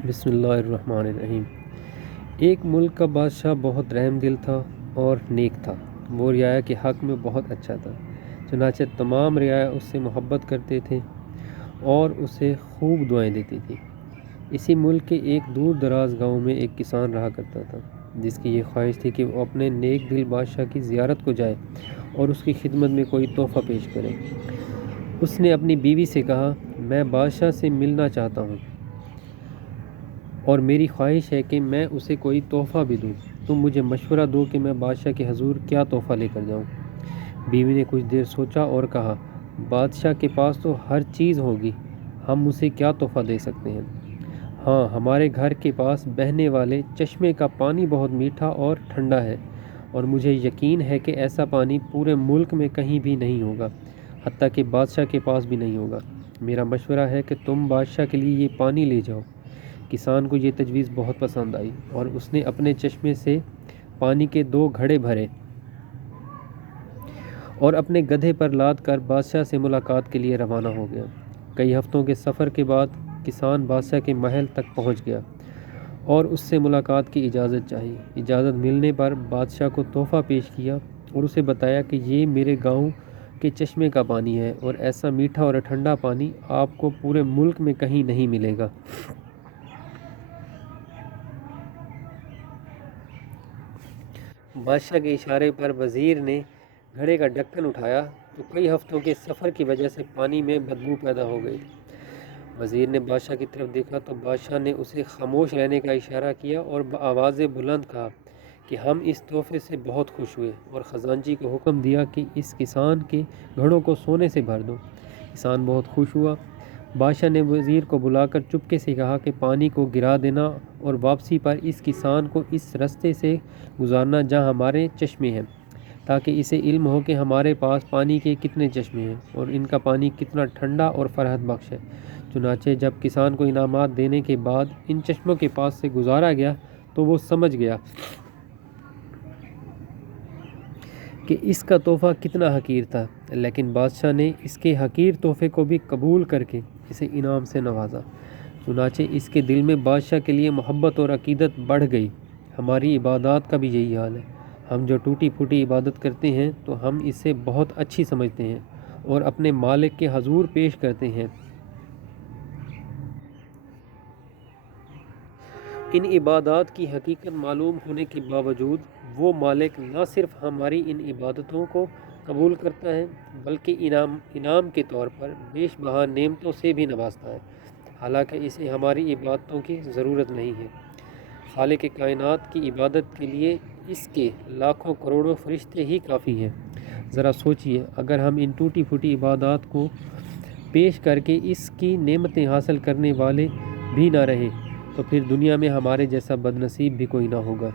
بسم اللہ الرحمن الرحیم۔ ایک ملک کا بادشاہ بہت رحم دل تھا اور نیک تھا۔ وہ رعایا کے حق میں بہت اچھا تھا، چنانچہ تمام رعایا اس سے محبت کرتے تھے اور اسے خوب دعائیں دیتی تھی۔ اسی ملک کے ایک دور دراز گاؤں میں ایک کسان رہا کرتا تھا، جس کی یہ خواہش تھی کہ وہ اپنے نیک دل بادشاہ کی زیارت کو جائے اور اس کی خدمت میں کوئی تحفہ پیش کرے۔ اس نے اپنی بیوی سے کہا، میں بادشاہ سے ملنا چاہتا ہوں اور میری خواہش ہے کہ میں اسے کوئی تحفہ بھی دوں۔ تم مجھے مشورہ دو کہ میں بادشاہ کے حضور کیا تحفہ لے کر جاؤں۔ بیوی نے کچھ دیر سوچا اور کہا، بادشاہ کے پاس تو ہر چیز ہوگی، ہم اسے کیا تحفہ دے سکتے ہیں؟ ہاں، ہمارے گھر کے پاس بہنے والے چشمے کا پانی بہت میٹھا اور ٹھنڈا ہے، اور مجھے یقین ہے کہ ایسا پانی پورے ملک میں کہیں بھی نہیں ہوگا، حتیٰ کہ بادشاہ کے پاس بھی نہیں ہوگا۔ میرا مشورہ ہے کہ تم بادشاہ کے لیے یہ پانی لے جاؤ۔ کسان کو یہ تجویز بہت پسند آئی اور اس نے اپنے چشمے سے پانی کے 2 گھڑے بھرے اور اپنے گدھے پر لاد کر بادشاہ سے ملاقات کے لیے روانہ ہو گیا۔ کئی ہفتوں کے سفر کے بعد کسان بادشاہ کے محل تک پہنچ گیا اور اس سے ملاقات کی اجازت چاہی۔ اجازت ملنے پر بادشاہ کو تحفہ پیش کیا اور اسے بتایا کہ یہ میرے گاؤں کے چشمے کا پانی ہے اور ایسا میٹھا اور ٹھنڈا پانی آپ کو پورے ملک میں کہیں نہیں ملے گا۔ بادشاہ کے اشارے پر وزیر نے گھڑے کا ڈھکن اٹھایا تو کئی ہفتوں کے سفر کی وجہ سے پانی میں بدبو پیدا ہو گئی تھی۔ وزیر نے بادشاہ کی طرف دیکھا تو بادشاہ نے اسے خاموش رہنے کا اشارہ کیا اور بآواز بلند کہا کہ ہم اس تحفے سے بہت خوش ہوئے، اور خزانچی کو حکم دیا کہ اس کسان کے گھڑوں کو سونے سے بھر دو۔ کسان بہت خوش ہوا۔ بادشاہ نے وزیر کو بلا کر چپکے سے کہا کہ پانی کو گرا دینا اور واپسی پر اس کسان کو اس رستے سے گزارنا جہاں ہمارے چشمے ہیں، تاکہ اسے علم ہو کہ ہمارے پاس پانی کے کتنے چشمے ہیں اور ان کا پانی کتنا ٹھنڈا اور فرحت بخش ہے۔ چنانچہ جب کسان کو انعامات دینے کے بعد ان چشموں کے پاس سے گزارا گیا تو وہ سمجھ گیا کہ اس کا تحفہ کتنا حقیر تھا، لیکن بادشاہ نے اس کے حقیر تحفے کو بھی قبول کر کے اسے انعام سے نوازا۔ چنانچہ اس کے دل میں بادشاہ کے لیے محبت اور عقیدت بڑھ گئی۔ ہماری عبادات کا بھی یہی حال ہے۔ ہم جو ٹوٹی پھوٹی عبادت کرتے ہیں تو ہم اسے بہت اچھی سمجھتے ہیں اور اپنے مالک کے حضور پیش کرتے ہیں۔ ان عبادات کی حقیقت معلوم ہونے کے باوجود وہ مالک نہ صرف ہماری ان عبادتوں کو قبول کرتا ہے بلکہ انعام کے طور پر بیش بہا نعمتوں سے بھی نوازتا ہے، حالانکہ اسے ہماری عبادتوں کی ضرورت نہیں ہے۔ خالق کائنات کی عبادت کے لیے اس کے لاکھوں کروڑوں فرشتے ہی کافی ہیں۔ ذرا سوچئے، اگر ہم ان ٹوٹی پھوٹی عبادات کو پیش کر کے اس کی نعمتیں حاصل کرنے والے بھی نہ رہے تو پھر دنیا میں ہمارے جیسا بد نصیب بھی کوئی نہ ہوگا۔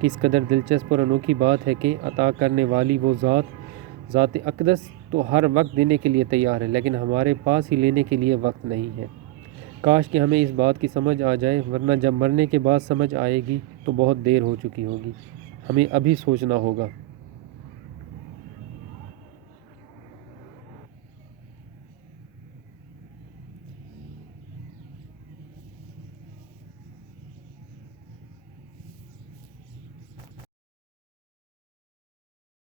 کس قدر دلچسپ اور انوکھی بات ہے کہ عطا کرنے والی وہ ذات اقدس تو ہر وقت دینے کے لیے تیار ہے، لیکن ہمارے پاس ہی لینے کے لیے وقت نہیں ہے۔ کاش کہ ہمیں اس بات کی سمجھ آ جائے، ورنہ جب مرنے کے بعد سمجھ آئے گی تو بہت دیر ہو چکی ہوگی۔ ہمیں ابھی سوچنا ہوگا۔